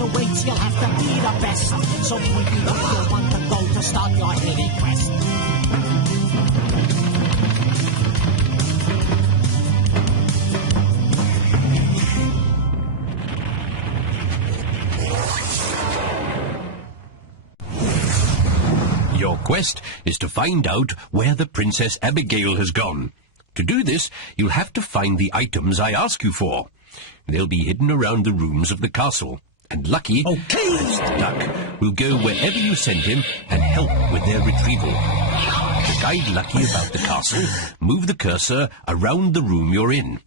danger waits, you'll have to be the best. So point me where you want to go to start your hitting quest. Your quest is to find out where the Princess Abigail has gone. To do this, you'll have to find the items I ask you for. They'll be hidden around the rooms of the castle, and Lucky, the duck, will go wherever you send him and help with their retrieval. To guide Lucky about the castle, move the cursor around the room you're in.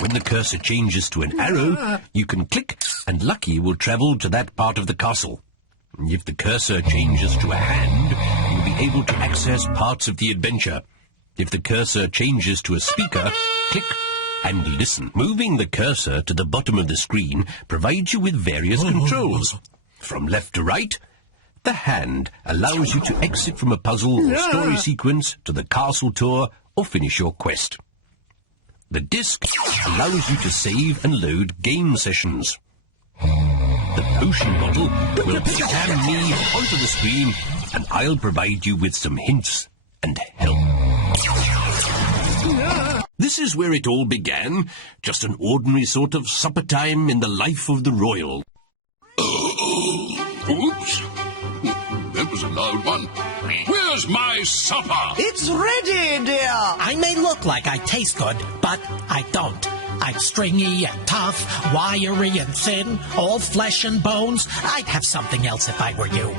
When the cursor changes to an arrow, you can click, and Lucky will travel to that part of the castle. If the cursor changes to a hand, you'll be able to access parts of the adventure. If the cursor changes to a speaker, click and listen. Moving the cursor to the bottom of the screen provides you with various controls. From left to right, the hand allows you to exit from a puzzle or story sequence to the castle tour or finish your quest. The disc allows you to save and load game sessions. The potion bottle will scan me onto the screen, and I'll provide you with some hints and help. This is where it all began, just an ordinary sort of supper time in the life of the royal. Oops. That was a loud one. Where's my supper? It's ready, dear. I may look like I taste good, but I don't. I'm stringy and tough, wiry and thin, all flesh and bones. I'd have something else if I were you.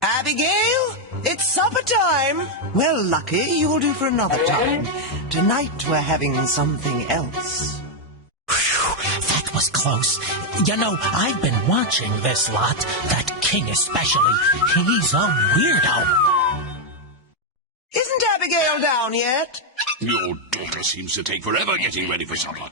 Abigail, it's supper time. Well, Lucky, you'll do for another time. Tonight we're having something else. Whew, that was close. You know, I've been watching this lot, that king especially. He's a weirdo. Isn't Abigail down yet? Your daughter seems to take forever getting ready for supper.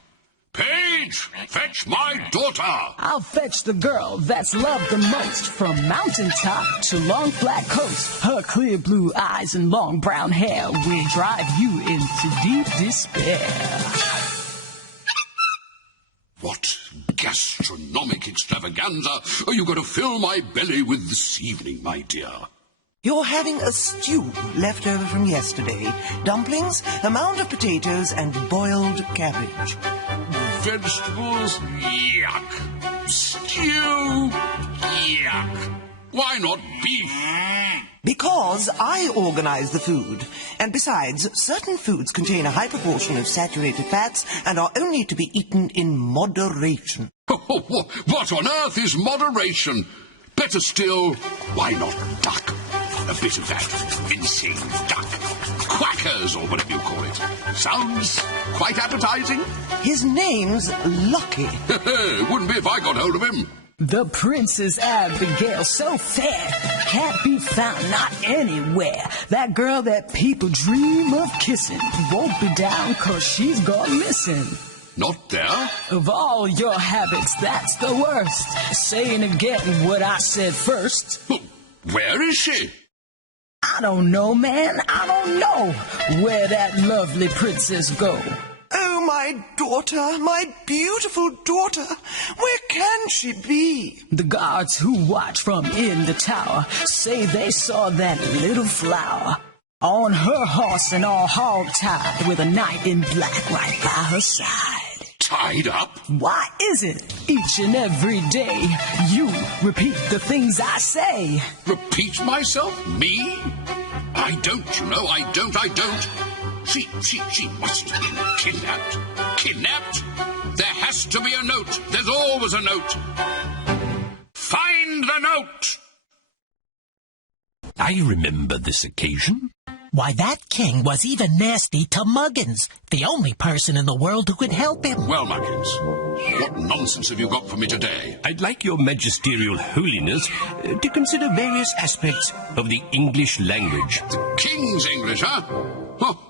Page, fetch my daughter. I'll fetch the girl that's loved the most. From mountaintop to long flat coast, her clear blue eyes and long brown hair will drive you into deep despair. What gastronomic extravaganza are you going to fill my belly with this evening, my dear? You're having a stew left over from yesterday. Dumplings, a mound of potatoes, and boiled cabbage. Vegetables? Yuck. Stew? Yuck. Why not beef? Because I organize the food. And besides, certain foods contain a high proportion of saturated fats and are only to be eaten in moderation. What on earth is moderation? Better still, why not duck? A bit of that mincing duck. Quackers, or whatever you call it. Sounds quite appetizing. His name's Lucky. Wouldn't be if I got hold of him. The Princess Abigail, so fair, can't be found not anywhere. That girl that people dream of kissing won't be down 'cause she's gone missing. Not there? Of all your habits, that's the worst. Saying again what I said first. Where is she? I don't know, man. I don't know where that lovely princess go. Oh, my daughter, my beautiful daughter. Where can she be? The guards who watch from in the tower say they saw that little flower on her horse and all hog-tied with a knight in black right by her side. Tied up? Why is it each and every day you repeat the things I say? Repeat myself? Me? I don't, you know, I don't. She must have been kidnapped. Kidnapped? There has to be a note. There's always a note. Find the note! I remember this occasion. Why, that king was even nasty to Muggins, the only person in the world who could help him. Well, Muggins, what nonsense have you got for me today? I'd like your magisterial holiness to consider various aspects of the English language. The King's English, huh? Well,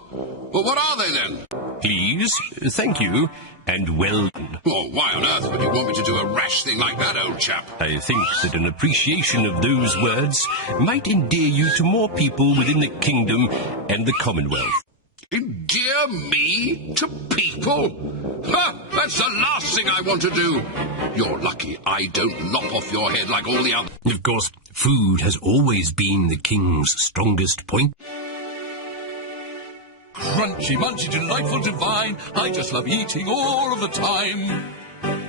what are they then? Please, thank you, and well done. Oh, why on earth would you want me to do a rash thing like that, old chap? I think that an appreciation of those words might endear you to more people within the kingdom and the Commonwealth. Endear me to people? Ha! That's the last thing I want to do. You're lucky I don't lop off your head like all the others. Of course, food has always been the king's strongest point. Crunchy, munchy, delightful, divine. I just love eating all of the time.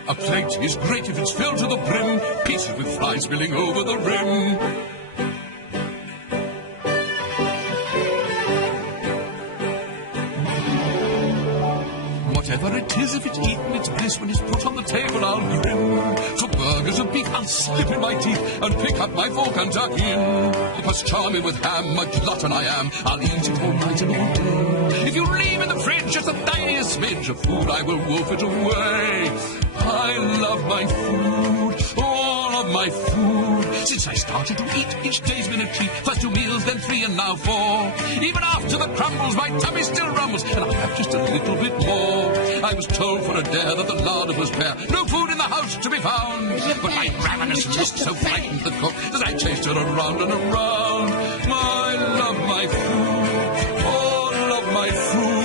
A plate is great if it's filled to the brim, pieces with flies spilling over the rim. Whatever it is, if it's eaten, it's bliss. When it's put on the table, I'll grin. For burgers of beef, I'll slip in my teeth and pick up my fork and tuck in. Pastrami with ham, a glutton I am. I'll eat it all night and all day. If you leave in the fridge just the tiniest smidge of food, I will wolf it away. I love my food, all of my food. Since I started to eat, each day's been a treat. First 2 meals, then 3, and now 4. Even after the crumbles, my tummy still rumbles, and I'll have just a little bit more. I was told for a dare that the larder was bare. No food in the house to be found. But my ravenous look so frightened the cook that I chased her around and around. I love my food, all of my food.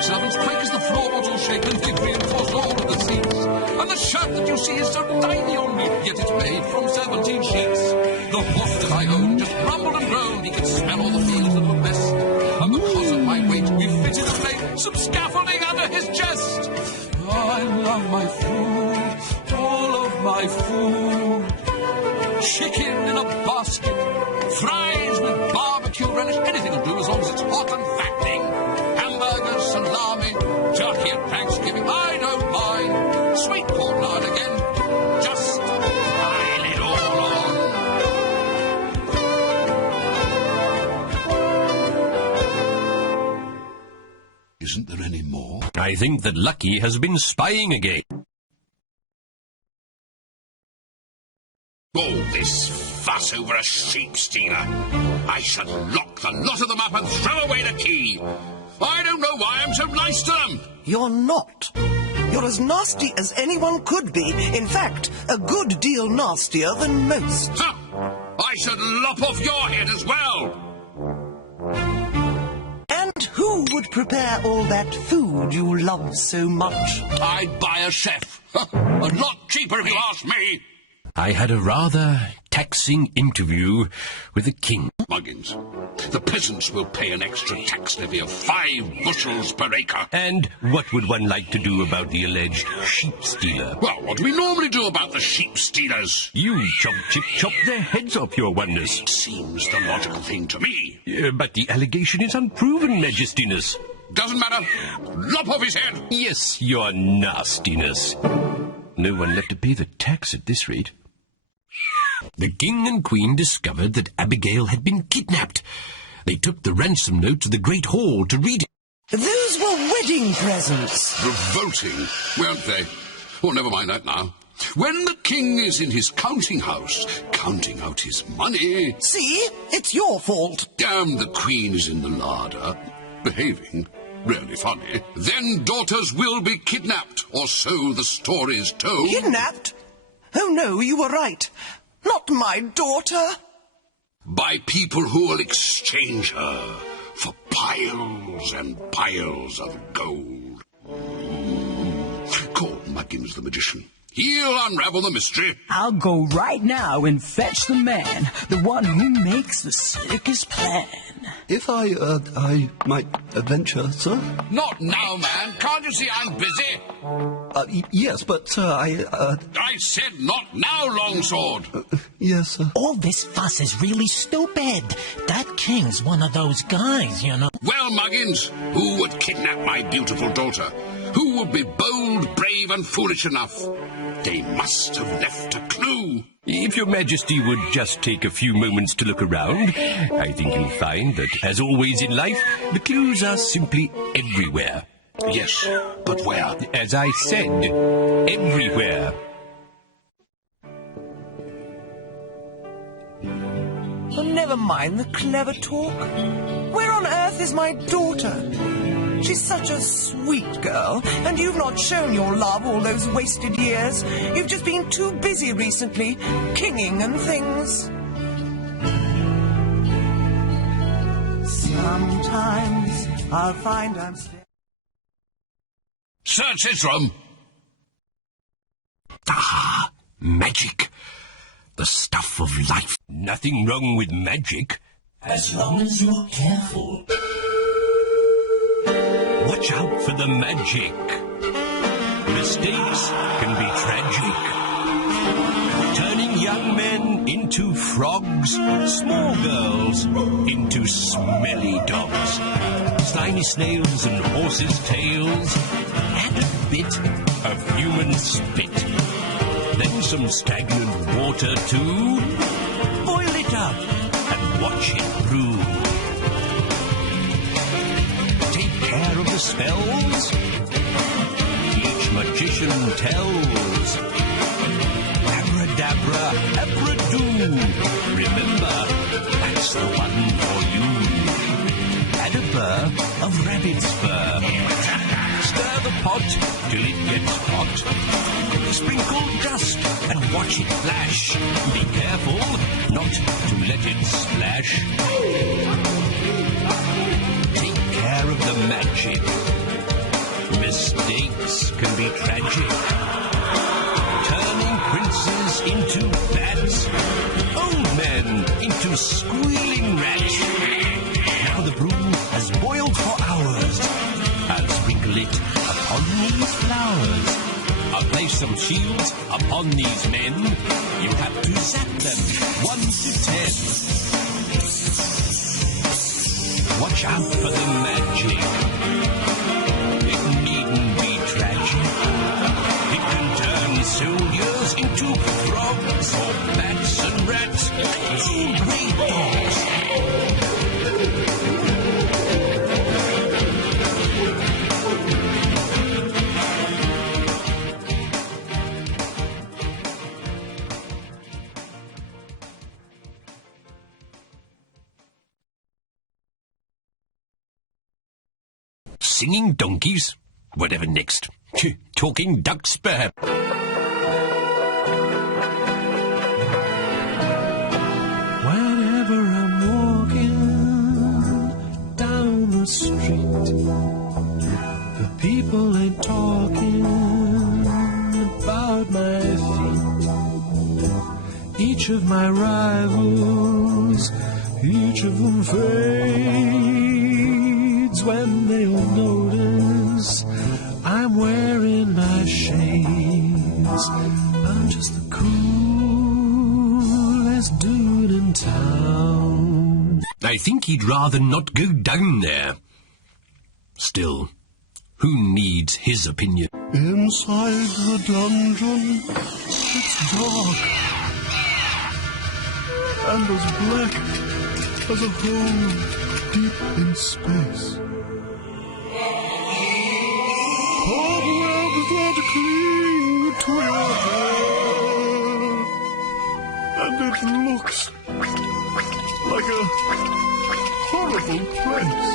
Servants quick as the floorboards all shaken, did reinforce all of the seats. And the shirt that you see is so tiny on me, yet it's made from 17 sheets. The horse that I own just rumbled and groaned, he could smell all the fields that were best. And because of my weight, we fitted a plate, some scaffolding under his chest. I love my food, all of my food. Chicken in a basket, fries with barbecue relish, anything will do as long as it's hot and fattening. Hamburgers, salami, turkey at Thanksgiving, I don't mind. Sweet corn now and again, just pile it all on. Isn't there any more? I think that Lucky has been spying again. All this fuss over a sheep stealer. I should lock the lot of them up and throw away the key. I don't know why I'm so nice to them. You're not. You're as nasty as anyone could be. In fact, a good deal nastier than most. Huh. I should lop off your head as well. And who would prepare all that food you love so much? I'd buy a chef. A lot cheaper if you ask me. I had a rather taxing interview with the king. Muggins, the peasants will pay an extra tax levy of 5 bushels per acre. And what would one like to do about the alleged sheep stealer? Well, what do we normally do about the sheep stealers? You chop their heads off, your wonders. Seems the logical thing to me. But the allegation is unproven, Majestiness. Doesn't matter. Lop off his head. Yes, your nastiness. No one left to pay the tax at this rate. The king and queen discovered that Abigail had been kidnapped. They took the ransom note to the great hall to read it. Those were wedding presents. Revolting, weren't they? Oh, never mind that now. When the king is in his counting house, counting out his money... See? It's your fault. Damn, the queen is in the larder, behaving really funny. Then daughters will be kidnapped, or so the story's told. Kidnapped? Oh, no, you were right. Not my daughter. By people who will exchange her for piles and piles of gold. Call Muggins the magician. He'll unravel the mystery. I'll go right now and fetch the man, the one who makes the slickest plan. If I might venture, sir? Not now, man. Can't you see I'm busy? Yes, but, sir, I said not now, Longsword. Yes, sir. All this fuss is really stupid. That king's one of those guys, you know. Well, Muggins, who would kidnap my beautiful daughter? Who would be bold, brave, and foolish enough? They must have left a clue. If your majesty would just take a few moments to look around, I think you'll find that, as always in life, the clues are simply everywhere. Yes, but where? As I said, everywhere. Oh, never mind the clever talk. Where on earth is my daughter? She's such a sweet girl, and you've not shown your love all those wasted years. You've just been too busy recently, kinging and things. Sometimes I'll find I'm still... Search this room. Ah, magic. The stuff of life. Nothing wrong with magic. As long as you're careful. Watch out for the magic. Mistakes can be tragic. Turning young men into frogs, small girls into smelly dogs, slimy snails and horses' tails, and a bit of human spit. Then some stagnant water too. Boil it up and watch it brew. Take care of the spells each magician tells. Abradabra, abradoo. Remember, that's the one for you. Add a burr of rabbit's fur. Stir the pot till it gets hot. Sprinkle dust and watch it flash. Be careful not to let it splash. Take care of the magic. Mistakes can be tragic. Turning princes into bats, old men into squealing rats. Now the brew has boiled for hours. I'll sprinkle it upon these flowers. I'll place some shields upon these men. You have to zap them 1 to 10. Watch out for the magic. It needn't be tragic. It can turn soldiers into frogs or bats and rats. Oh, great dogs. Singing donkeys? Whatever next. Talking ducks, perhaps. Whenever I'm walking down the street, the people ain't talking about my feet. Each of my rivals, each of them fades when they all notice I'm wearing my shades. I'm just the coolest dude in town. I think he'd rather not go down there. Still, who needs his opinion? Inside the dungeon, it's dark and as black as a hole deep in space. Cobwebs that cling to your hair, and it looks like a horrible place.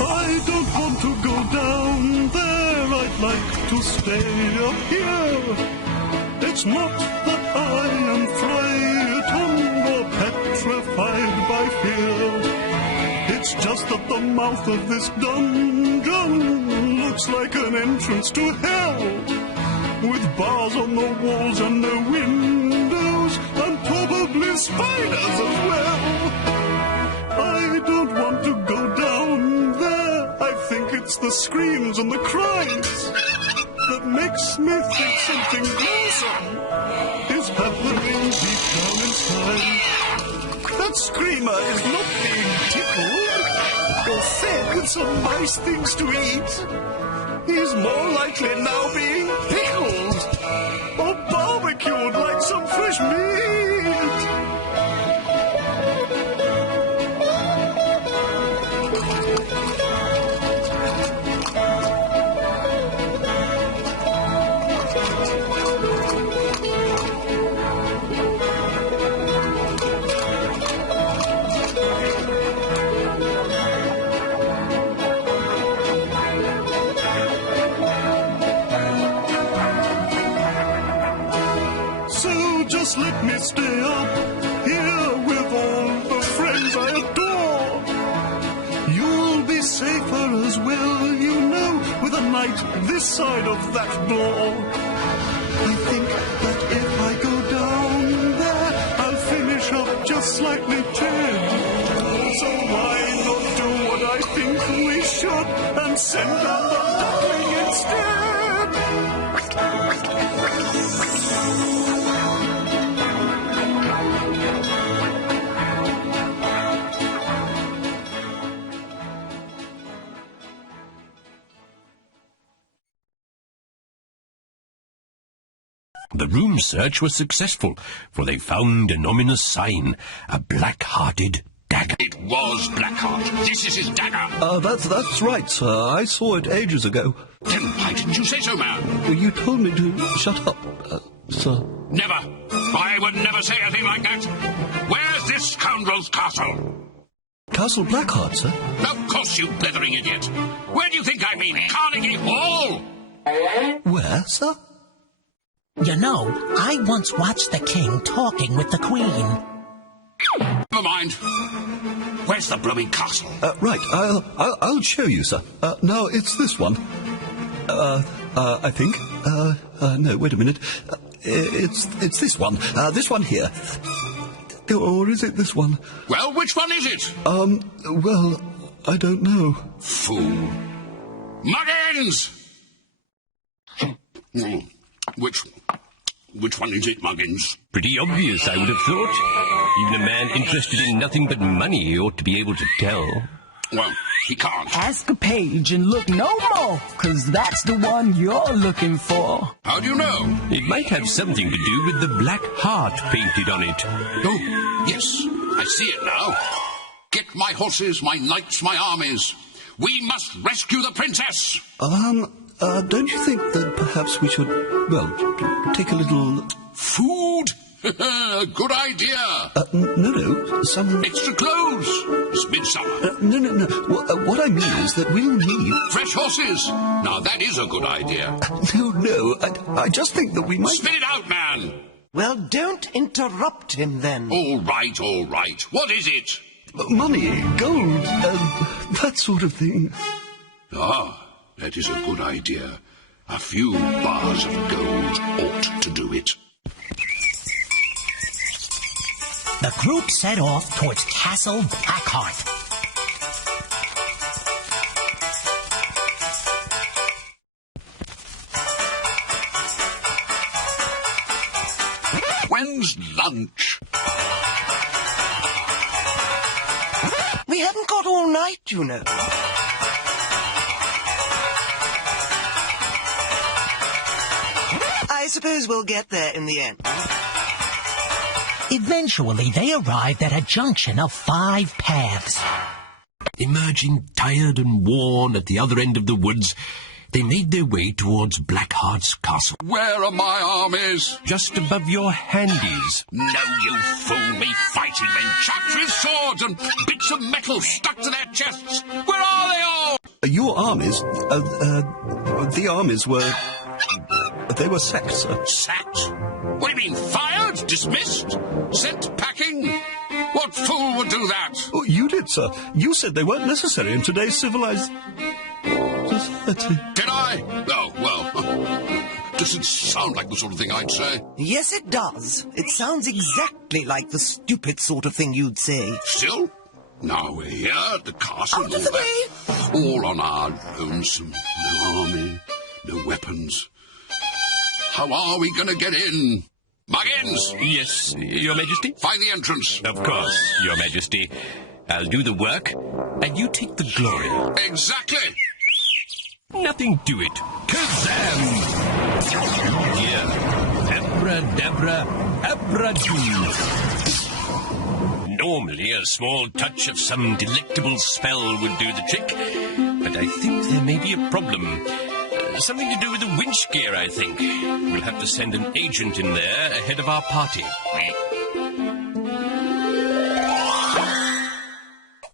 I don't want to go down there, I'd like to stay up here. It's not that I am frightened or petrified by fear. It's just that the mouth of this dungeon looks like an entrance to hell, with bars on the walls and no windows, and probably spiders as well. I don't want to go down there. I think it's the screams and the cries that makes me think something gruesome is happening deep down inside. That screamer is not being tickled or fed some nice things to eat. He's more likely now being pickled or barbecued like some fresh meat. just let me stay up here with all the friends I adore. You'll be safer as well, you know, with a knight this side of that door. I think that if I go down there, I'll finish up just slightly dead. So why not do what I think we should and send out the duckling instead? The room search was successful, for they found an ominous sign, a black-hearted dagger. It was Blackheart. This is his dagger. That's right, sir. I saw it ages ago. Then why didn't you say so, man? You told me to shut up, sir. Never. I would never say anything like that. Where's this scoundrel's castle? Castle Blackheart, sir? Of course, you blithering idiot. Where do you think I mean? Carnegie Hall? Where, sir? You know, I once watched the king talking with the queen. Never mind. Where's the blooming castle? Right, I'll show you, sir. Now, it's this one. I think. No, wait a minute. It's this one. This one here. Or is it this one? Well, which one is it? Well, I don't know. Fool. Muggins! Which one is it, Muggins? Pretty obvious, I would have thought. Even a man interested in nothing but money ought to be able to tell. Well, he can't. Ask a page and look no more, 'cause that's the one you're looking for. How do you know? It might have something to do with the black heart painted on it. Oh, yes, I see it now. Get my horses, my knights, my armies. We must rescue the princess. Don't you think that perhaps we should, well, take a little... Food? A good idea. No, some... Extra clothes. It's midsummer. No. What I mean is that we'll need... Fresh horses. Now, that is a good idea. No, I just think that we might... Spit it out, man. Well, don't interrupt him, then. All right. What is it? Money, gold, that sort of thing. Ah, that is a good idea. A few bars of gold ought to do it. The group set off towards Castle Blackheart. When's lunch? We haven't got all night, you know. I suppose we'll get there in the end. Eventually, they arrived at a junction of 5 paths. Emerging tired and worn at the other end of the woods, they made their way towards Blackheart's castle. Where are my armies? Just above your handies. No, you fool me, fighting men, chaps with swords and bits of metal stuck to their chests. Where are they all? Your armies, the armies were... They were sacked, sir. Sacked? What do you mean, fired? Dismissed? Sent packing? What fool would do that? Oh, you did, sir. You said they weren't necessary in today's civilized society. Did I? Oh, well, doesn't sound like the sort of thing I'd say. Yes, it does. It sounds exactly like the stupid sort of thing you'd say. Still? Now we're here at the castle. Out of the way! All on our lonesome. No army, no weapons. How are we going to get in? Muggins! Yes, Your Majesty? Find the entrance. Of course, Your Majesty. I'll do the work, and you take the glory. Exactly. Nothing to it. Kazam! Oh dear. Abracadabra, abracadoo. Normally, a small touch of some delectable spell would do the trick, but I think there may be a problem. Something to do with the winch gear, I think. We'll have to send an agent in there ahead of our party.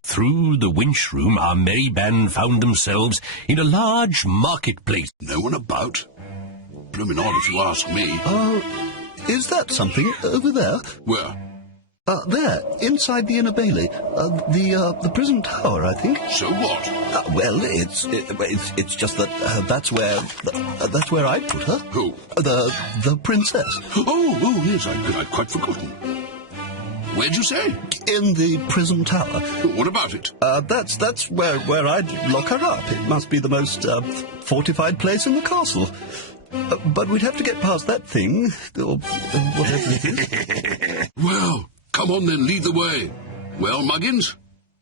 Through the winch room, our merry band found themselves in a large marketplace. No one about? Bloomin' odd if you ask me. Is that something over there? Where? There, inside the Inner Bailey. The prison tower, I think. So what? Well, it's just that that's where I put her. Who? The princess. Oh, yes, I'd quite forgotten. Where'd you say? In the prison tower. What about it? That's where I'd lock her up. It must be the most fortified place in the castle. But we'd have to get past that thing, or whatever it is. Well, come on then, lead the way. Well, Muggins,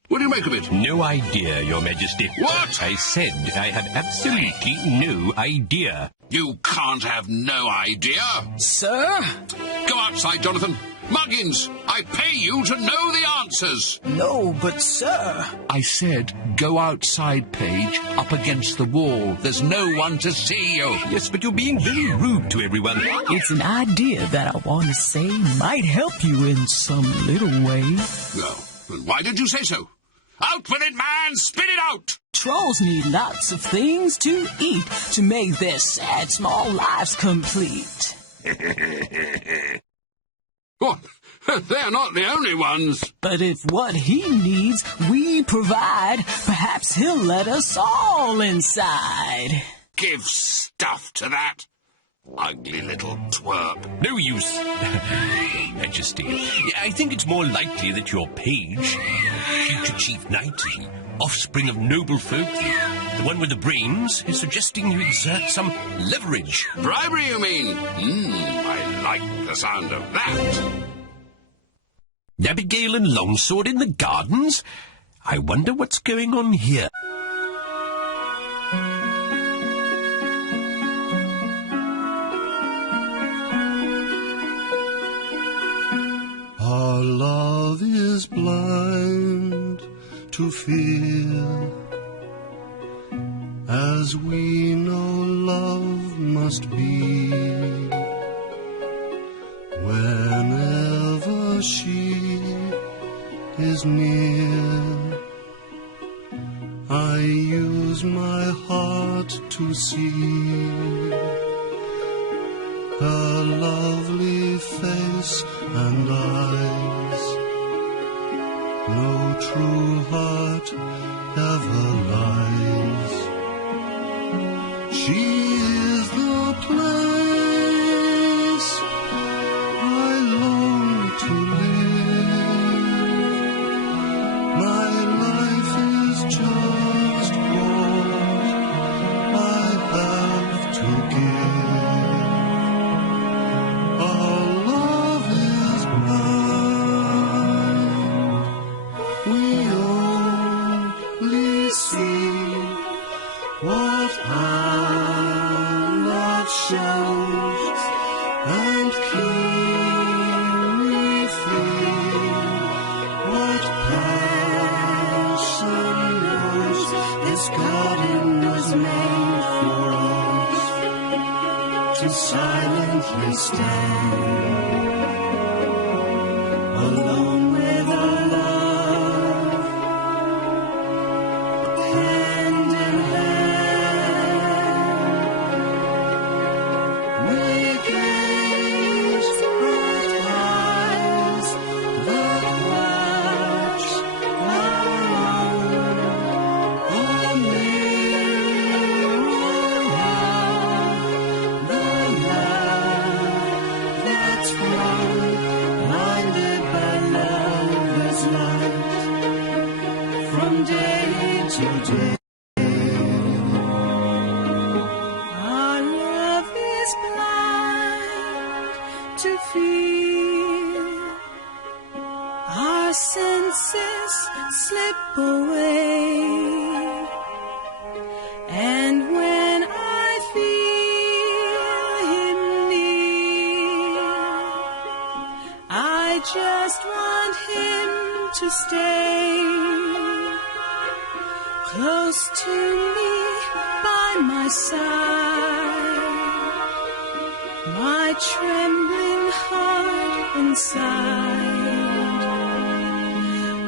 what do you make of it? No idea, Your Majesty. What? I said I had absolutely no idea. You can't have no idea. Sir? Go outside, Jonathan. Muggins, I pay you to know the answers. No, but sir... I said, go outside, Page, up against the wall. There's no one to see you. Yes, but you're being very rude to everyone. It's an idea that I want to say might help you in some little way. No, then why did you say so? Out with it, man! Spit it out! Trolls need lots of things to eat to make their sad small lives complete. What? They're not the only ones. But if what he needs we provide, perhaps he'll let us all inside. Give stuff to that ugly little twerp. No use. Your Majesty, I think it's more likely that your page, future chief knight, the offspring of noble folk, the one with the brains, is suggesting you exert some leverage. Bribery, you mean? I like the sound of that. Abigail and Longsword in the gardens? I wonder what's going on here. Our love is blind to fear, as we know love must be. Whenever she is near, I use my heart to see her lovely face and eyes. No true heart ever lies. She is the place I long to live. My life is just what I have to give. Our love is blind. We only see what our love shows, and keenly feel what passion knows. This garden was made for us to silently stand alone with our love, hand in hand. We gaze with eyes that watch our own, a mirror of the love that's grown, blinded by lover's light from day to day. Our love is blind to feel. Our senses slip away. And when I feel him near, I just want him to stay close to me, by my side, my trembling heart inside.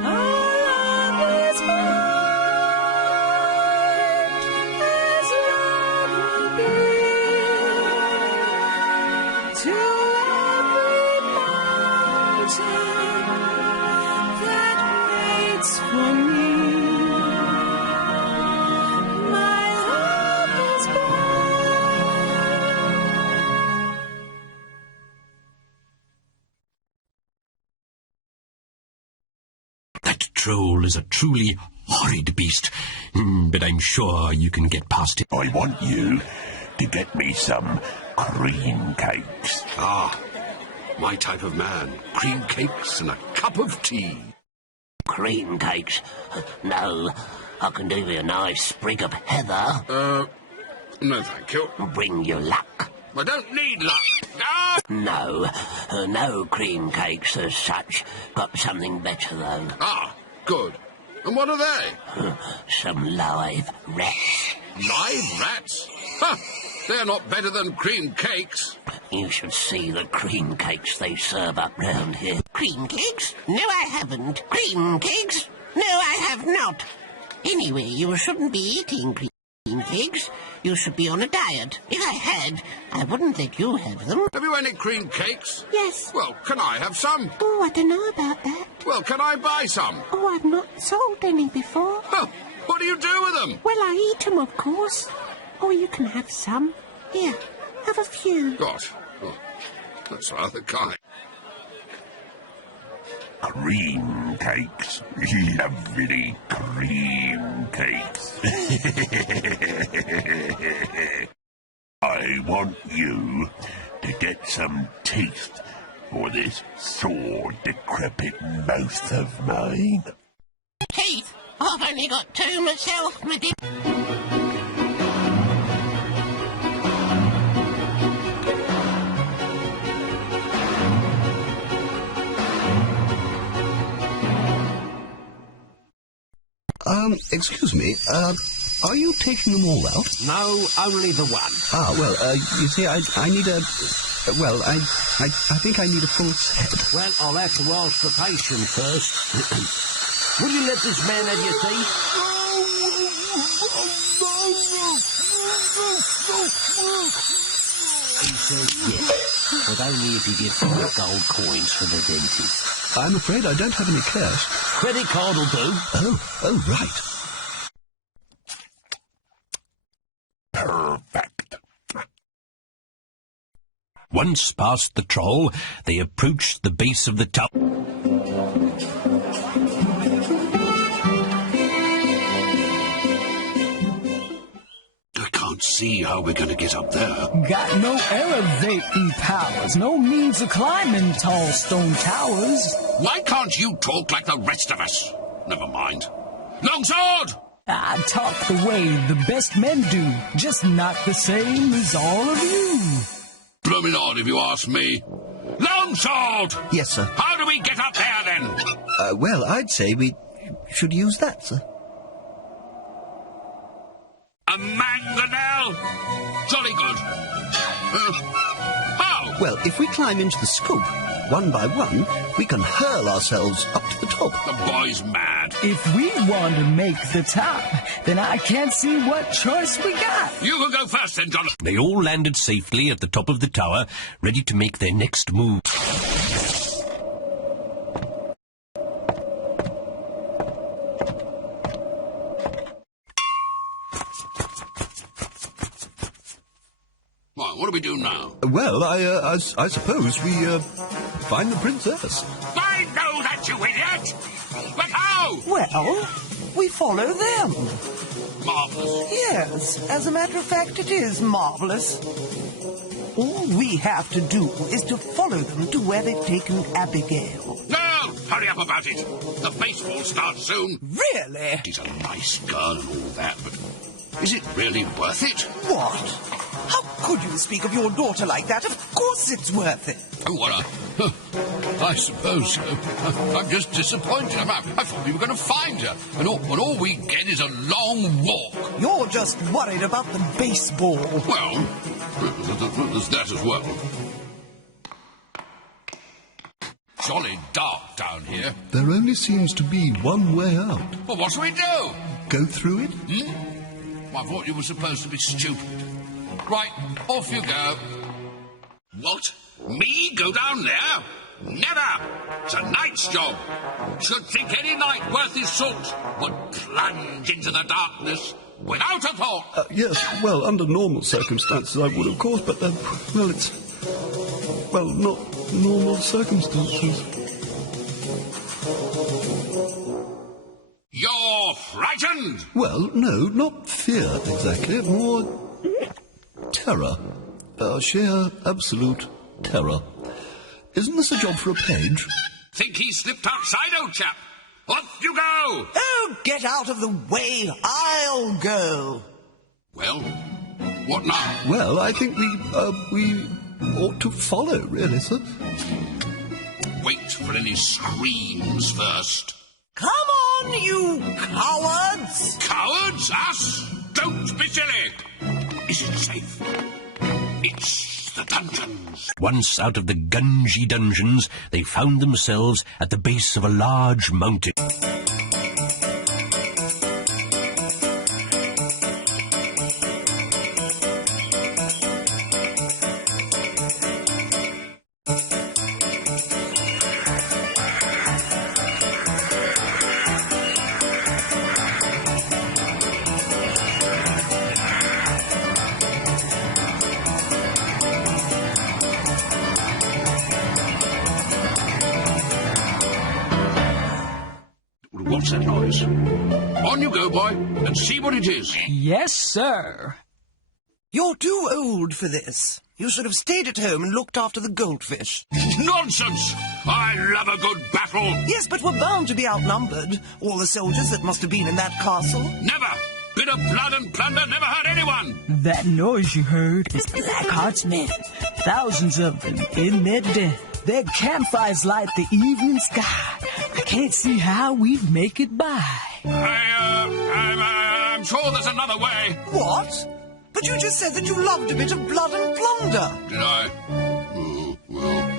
Our love is blind, as love will be to every that waits for me. My love is born. That troll is a truly horrid beast, but I'm sure you can get past it. I want you to get me some cream cakes. Ah, my type of man. Cream cakes and a cup of tea. Cream cakes? No, I can do you a nice sprig of heather. No thank you. Bring you luck. I don't need luck. Ah! No, no cream cakes as such. Got something better, though. Ah, good. And what are they? Some live rats. Live rats? Huh! They're not better than cream cakes. You should see the cream cakes they serve up round here. Cream cakes? No, I haven't. Cream cakes? No, I have not. Anyway, you shouldn't be eating cream cakes. You should be on a diet. If I had, I wouldn't let you have them. Have you any cream cakes? Yes. Well, can I have some? Oh, I don't know about that. Well, can I buy some? Oh, I've not sold any before. Huh. What do you do with them? Well, I eat them, of course. Oh, you can have some. Here, have a few. Gosh, oh, that's rather kind. Cream cakes. Lovely cream cakes. I want you to get some teeth for this sore, decrepit mouth of mine. Teeth? I've only got two myself, my dear. Excuse me, are you taking them all out? No, only the one. Ah, well, you see, I need a... Well, I think I need a full set. Well, I'll have to ask the patient first. Will you let this man have your teeth? He says yes, but only if you give 5 gold coins for the dentist. I'm afraid I don't have any cash. Credit card will do. Oh, right. Perfect. Once past the troll, they approached the base of the tower. I can't see how we're going to get up there. Got no elevating powers, no means of climbing tall stone towers. Why can't you talk like the rest of us? Never mind. Longsword! I talk the way the best men do, just not the same as all of you. Blooming odd, if you ask me. Longsword! Yes, sir. How do we get up there, then? Well, I'd say we should use that, sir. A mangonel? Jolly good. How? Well, if we climb into the scoop, one by one, we can hurl ourselves up to the top. The boy's mad. If we want to make the top, then I can't see what choice we got. You can go first, then, John. They all landed safely at the top of the tower, ready to make their next move. Right, what do we do now? Well, I suppose we, find the princess. I know that, you idiot! But how? Well, we follow them. Marvellous. Yes, as a matter of fact, it is marvelous. All we have to do is to follow them to where they've taken Abigail. Girl, hurry up about it. The baseball starts soon. Really? She's a nice girl and all that, but is it really worth it? What? How could you speak of your daughter like that? Of course it's worth it. Oh, well, I suppose so. I'm just disappointed. I thought we were going to find her, and all we get is a long walk. You're just worried about the baseball. Well, there's that as well. Jolly dark down here. There only seems to be one way out. Well, what do we do? Go through it? I thought you were supposed to be stupid. Right, off you go. What? Me go down there? Never! It's a knight's job. Should think any knight worth his salt would plunge into the darkness without a thought. Yes, well, under normal circumstances I would, of course, but, well, it's... well, not normal circumstances. You're frightened? Well, no, not fear, exactly. More... terror. Sheer, absolute terror. Isn't this a job for a page? Think he slipped outside, old chap? Off you go! Oh, get out of the way. I'll go. Well, what now? Well, I think we ought to follow, really, sir. Wait for any screams first. Come on, you cowards! Cowards? Us? Don't be silly! Is it safe? It's the dungeons. Once out of the Gungy dungeons, they found themselves at the base of a large mountain. What's that noise? On you go, boy, and see what it is. Yes, sir. You're too old for this. You should have stayed at home and looked after the goldfish. Nonsense! I love a good battle. Yes, but we're bound to be outnumbered. All the soldiers that must have been in that castle. Never! Bit of blood and plunder never hurt anyone. That noise you heard is Blackheart's men. Thousands of them in their den. Their campfires light the evening sky. I can't see how we'd make it by. I'm sure there's another way. What? But you just said that you loved a bit of blood and plunder. Did I? Oh, well.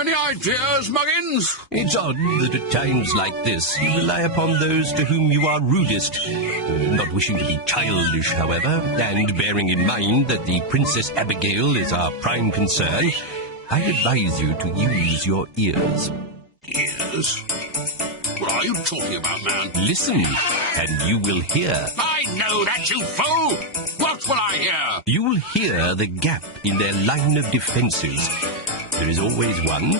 Any ideas, Muggins? It's odd that at times like this you rely upon those to whom you are rudest. Not wishing to be childish, however, and bearing in mind that the Princess Abigail is our prime concern, I advise you to use your ears. Ears? What are you talking about, man? Listen, and you will hear. I know that, you fool! What will I hear? You will hear the gap in their line of defences. There is always one.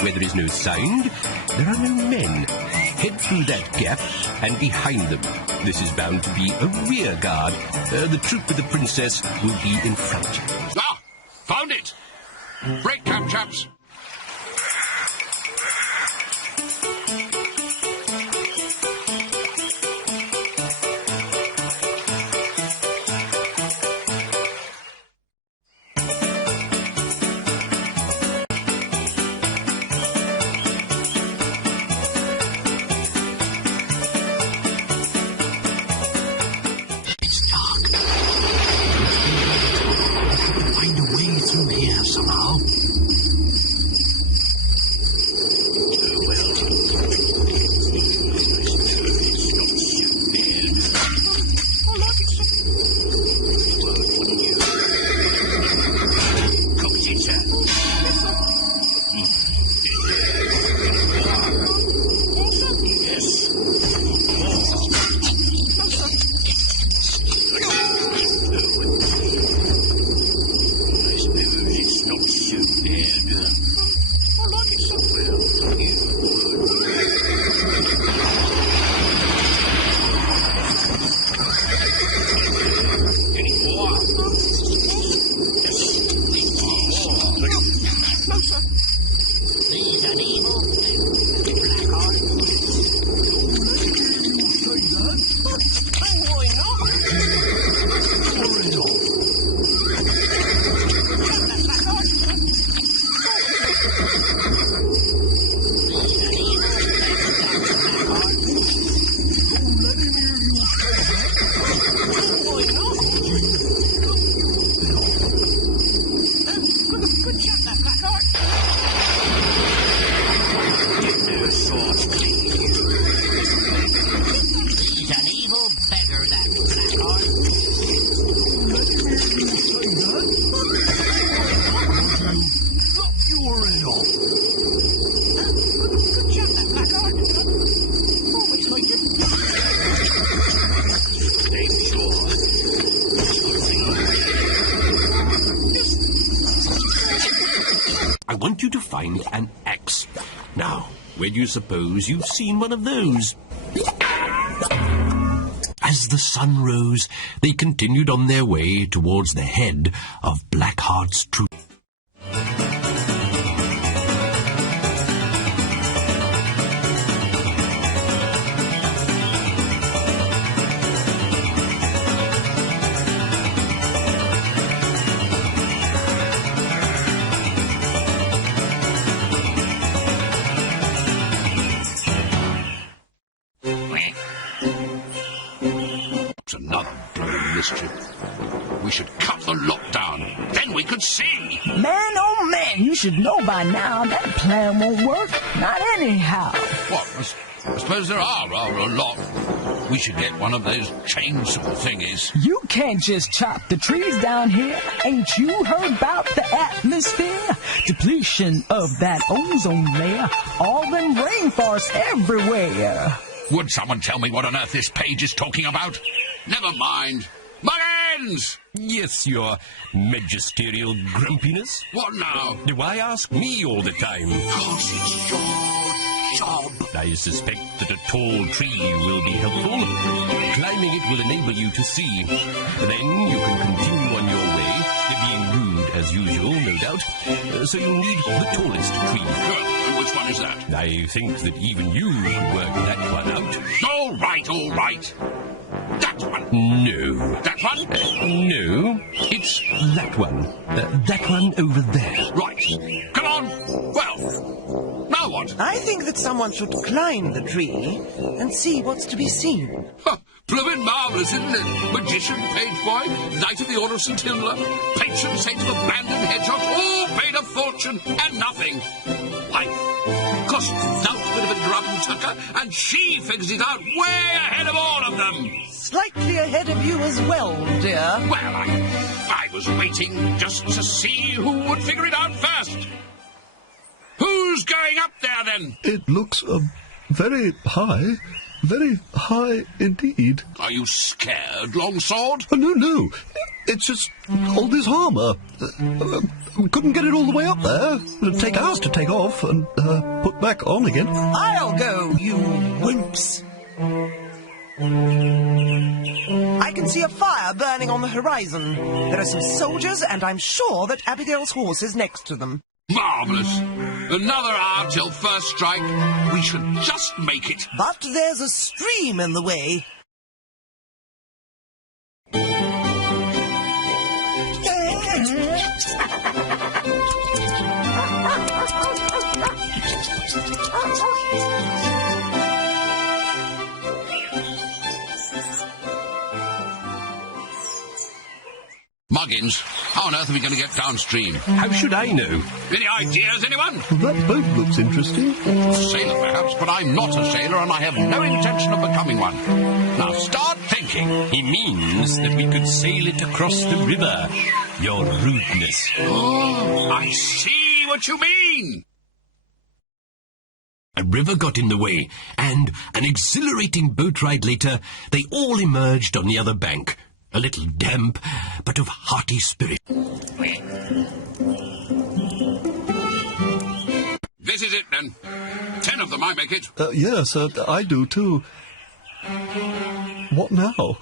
Where there is no sound, there are no men. Head through that gap and behind them. This is bound to be a rear guard. The troop with the princess will be in front. Ah! Found it! Break camp, chaps. It's dark. Find a way through here somehow. You're in all. to find an axe. Now, where do you suppose you've seen one of those? As the sun rose, they continued on their way towards the head of Blackheart's troop. Another bloody mischief. We should cut the lot down. Then we could see. Man, oh man, you should know by now that plan won't work. Not anyhow. What? I suppose there are rather a lot. We should get one of those chainsaw thingies. You can't just chop the trees down here. Ain't you heard about the atmosphere? Depletion of that ozone layer. All them rainforests everywhere. Would someone tell me what on earth this page is talking about? Never mind. Muggins! Yes, your magisterial grumpiness. What now? Why ask me all the time? Because it's your job. I suspect that a tall tree will be helpful. Climbing it will enable you to see. Then you can continue on your way, being rude as usual, no doubt. So you'll need the tallest tree. Good. And which one is that? I think that even you could work that one out. All right, all right. That one. No. That one? No. It's that one. That one over there. Right. Come on. Well, now what? I think that someone should climb the tree and see what's to be seen. Huh. Blooming marvellous, isn't it? Magician, page boy, Knight of the Order of St. Hilda, patron saint of abandoned hedgehogs, all paid a fortune and nothing. Wife, cost without a bit of a grub and tucker, and she figures it out way ahead of all of them. Slightly ahead of you as well, dear. Well, I was waiting just to see who would figure it out first. Who's going up there, then? It looks very high. Very high indeed. Are you scared, Longsword? Oh, no. It's just all this armour. Couldn't get it all the way up there. It'd take hours to take off and put back on again. I'll go, you wimps. I can see a fire burning on the horizon. There are some soldiers, and I'm sure that Abigail's horse is next to them. Marvellous. Another hour till first strike. We should just make it. But there's a stream in the way. Muggins, how on earth are we going to get downstream? How should I know? Any ideas, anyone? That boat looks interesting. Sailor, perhaps, but I'm not a sailor, and I have no intention of becoming one. Now, start thinking. He means that we could sail it across the river. Your rudeness. Oh, I see what you mean. A river got in the way, and an exhilarating boat ride later, they all emerged on the other bank. A little damp, but of hearty spirit. This is it, then. 10 of them, I make it. Yes, I do too. What now?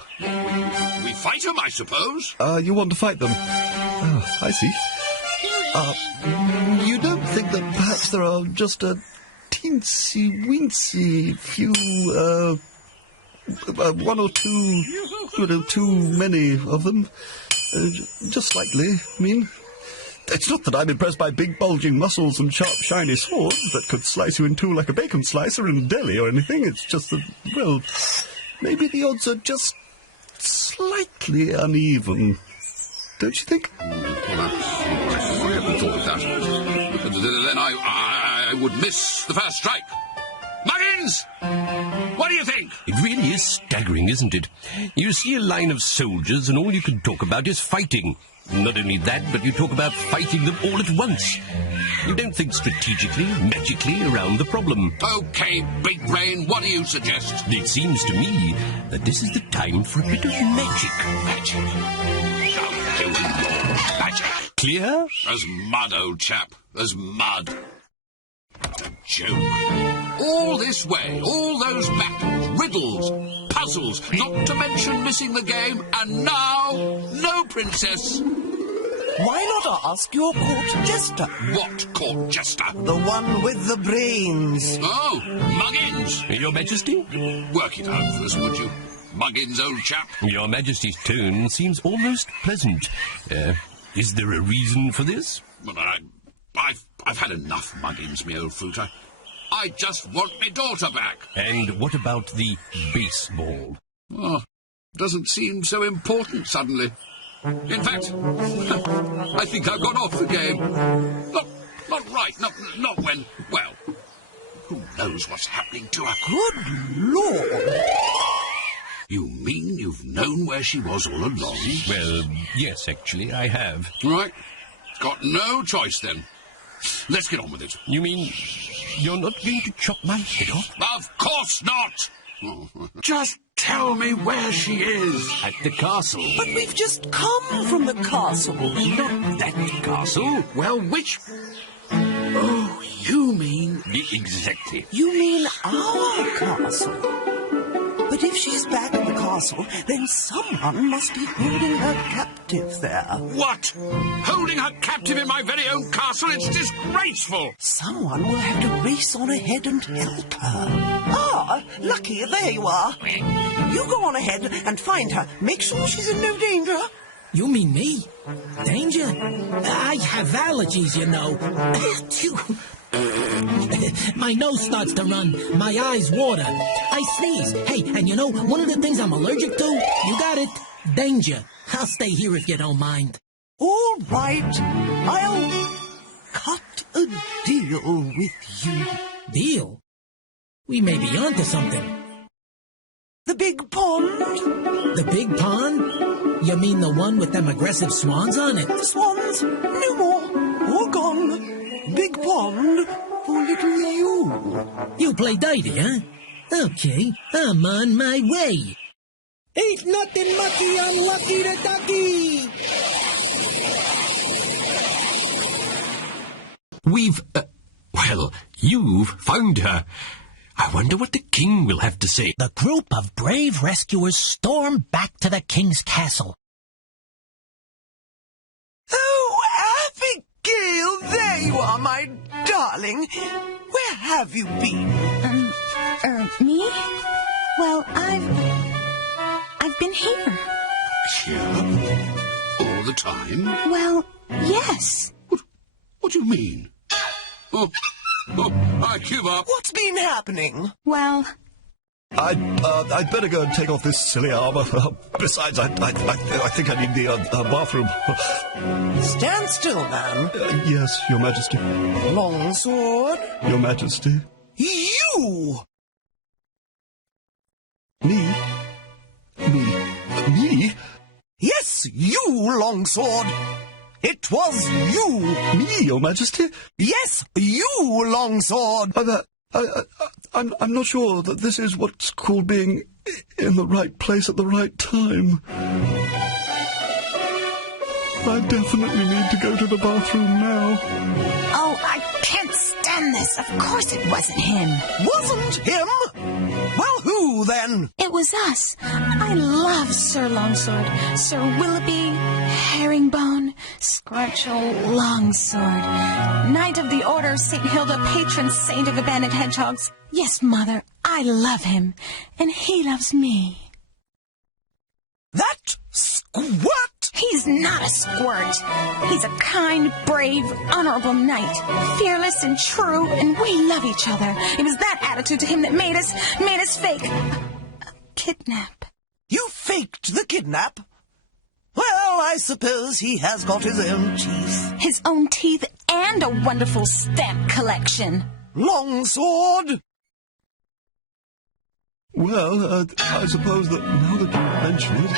We fight them, I suppose. You want to fight them? Oh, I see. You don't think that perhaps there are just a teensy-weensy few, one or two, too many of them? Just slightly, I mean. It's not that I'm impressed by big bulging muscles and sharp shiny swords that could slice you in two like a bacon slicer in a deli or anything. It's just that, well, maybe the odds are just slightly uneven. Don't you think? Perhaps. I haven't thought of that. Then I would miss the first strike. Muggins! What do you think? It really is staggering, isn't it? You see a line of soldiers and all you can talk about is fighting. Not only that, but you talk about fighting them all at once. You don't think strategically, magically around the problem. Okay, Big Brain, what do you suggest? It seems to me that this is the time for a bit of magic. Magic? Shall do your magic. Clear? As mud, old chap. As mud. What a joke. All this way, all those battles, riddles, puzzles, not to mention missing the game, and now, no princess. Why not ask your court jester? What court jester? The one with the brains. Oh, Muggins. Your Majesty? Work it out for us, would you? Muggins, old chap. Your Majesty's tone seems almost pleasant. Is there a reason for this? Well, I've had enough Muggins, me old fruiter. I just want my daughter back. And what about the baseball? Oh, doesn't seem so important suddenly. In fact, I think I've gone off the game. Not right, not when, well, who knows what's happening to her? Good Lord! You mean you've known where she was all along? Well, yes, actually, I have. Right. Got no choice, then. Let's get on with it. You mean you're not going to chop my head off? Of course not! Just tell me where she is. At the castle. But we've just come from the castle. Not that castle. Well, which... Oh, you mean... Exactly. You mean our castle? But if she's back at the castle, then someone must be holding her captive there. What? Holding her captive in my very own castle? It's disgraceful! Someone will have to race on ahead and help her. Ah, Lucky, there you are. You go on ahead and find her. Make sure she's in no danger. You mean me? Danger? I have allergies, you know. My nose starts to run. My eyes water. I sneeze. Hey, and you know, one of the things I'm allergic to? You got it. Danger. I'll stay here if you don't mind. All right. I'll cut a deal with you. Deal? We may be onto something. The big pond? The big pond? You mean the one with them aggressive swans on it? The swans? No more. All gone. Big pond for little you. You play dirty, huh? Okay, I'm on my way. Ain't nothing mucky, I'm lucky the ducky. Well, you've found her. I wonder what the king will have to say. The group of brave rescuers stormed back to the king's castle. Oh, Abigail, there you are, my darling. Where have you been? Me? Well, I've been here. Here? All the time? Well, yes. What do you mean? Oh, I give up. What's been happening? Well... I'd better go and take off this silly armor. Besides, I think I need the bathroom. Stand still, man. Yes, Your Majesty. Longsword? Your Majesty. You! Me? Me? Yes, you, Longsword. It was you. Me, Your Majesty? Yes, you, Longsword. I'm not sure that this is what's called being in the right place at the right time. I definitely need to go to the bathroom now. Oh, I can't stand this. Of course it wasn't him. Wasn't him? Well, who then? It was us. I love Sir Longsword, Sir Willoughby, Herringbone, Scrunchel Longsword, Knight of the Order of St. Hilda, patron saint of abandoned hedgehogs. Yes, Mother, I love him, and he loves me. That squirt! He's not a squirt. He's a kind, brave, honorable knight, fearless and true, and we love each other. It was that attitude to him that made us fake a kidnap. You faked the kidnap? Well, I suppose he has got his own teeth. His own teeth and a wonderful stamp collection. Longsword! Well, I suppose that now that you mention it,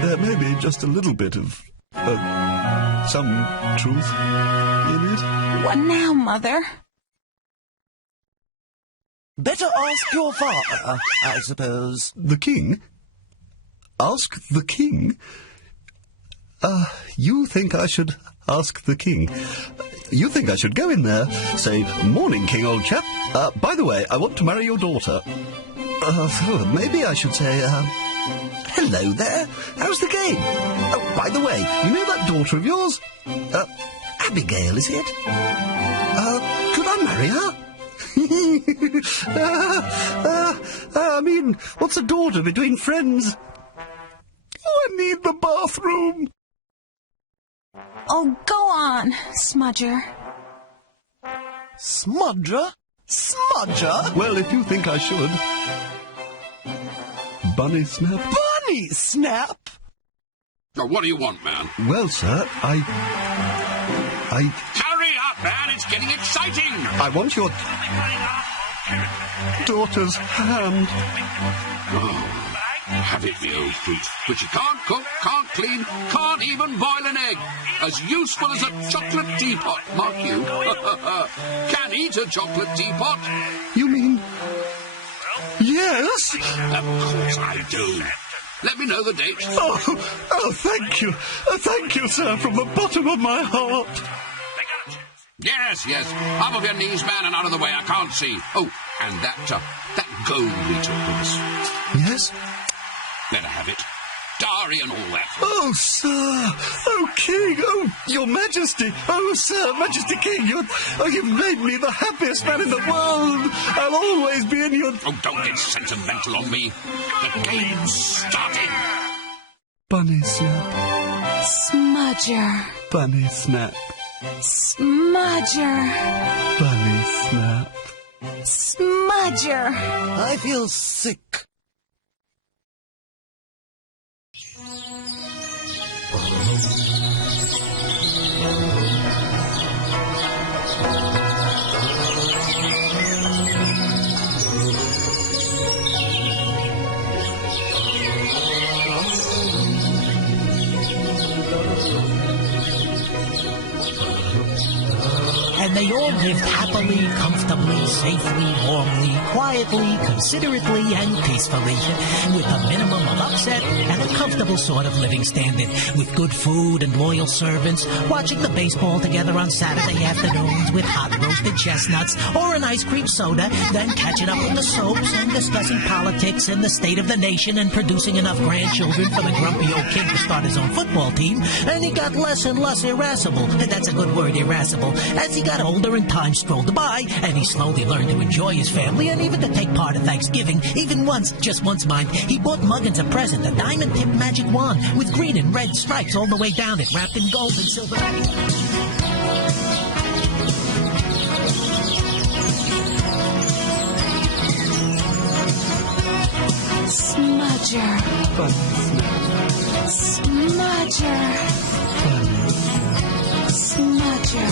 there may be just a little bit of, some truth in it. What now, Mother? Better ask your father, I suppose. The king? Ask the king? You think I should ask the king? You think I should go in there, say, "Morning, king, old chap. By the way, I want to marry your daughter." Maybe I should say, "Hello there. How's the game? Oh, by the way, you know that daughter of yours? Abigail, is it? Could I marry her?" I mean, what's a daughter between friends? Oh, I need the bathroom. Oh, go on, Smudger. Smudger? Smudger? Well, if you think I should. Bunny Snap? Bunny Snap? Now, what do you want, man? Well, sir, I... Hurry up, man! It's getting exciting! I want your daughter's hand. Oh, have it, me old fruit. But you can't cook, can't clean, can't even boil an egg. As useful as a chocolate teapot, mark you. Can eat a chocolate teapot. You mean... Yes? Of course I do. Let me know the date. Oh, thank you. Thank you, sir, from the bottom of my heart. Yes. Up off your knees, man, and out of the way. I can't see. Oh, and that gold we took with us. Yes? Better have it. Dari and all that. Oh, sir. Oh, king. Oh, your majesty. Oh, sir, majesty king. You've made me the happiest man in the world. I'll always be in your... Oh, don't get sentimental on me. The game's starting. Bunny Snap. Smudger. Bunny Snap. Smudger. Bunny Snap. Smudger. I feel sick. And they all lived happily, comfortably, safely, warmly, quietly, considerately, and peacefully, with a minimum of upset and a comfortable sort of living standard, with good food and loyal servants, watching the baseball together on Saturday afternoons with hot roasted chestnuts or an ice cream soda, then catching up with the soaps and discussing politics and the state of the nation and producing enough grandchildren for the grumpy old king to start his own football team. And he got less and less irascible, and that's a good word, irascible, as he got older and time strolled by, and he slowly learned to enjoy his family and even to take part in Thanksgiving. Even once, just once, mind, he bought Muggins a present, a diamond-tipped magic wand with green and red stripes all the way down it, wrapped in gold and silver. Smudger. Smudger. Smudger.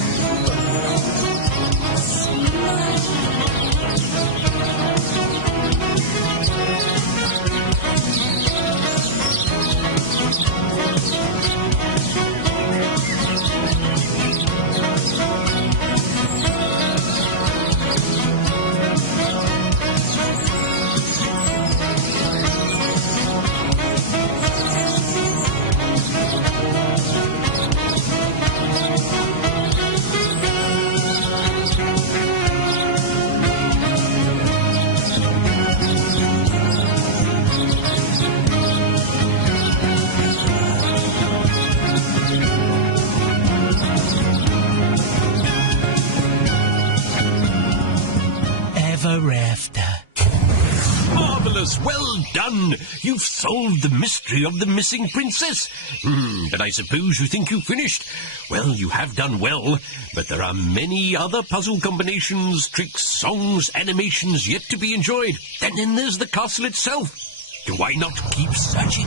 After. Marvellous! Well done! You've solved the mystery of the missing princess. But I suppose you think you've finished. Well, you have done well, but there are many other puzzle combinations, tricks, songs, animations yet to be enjoyed. And then there's the castle itself. Why not keep searching?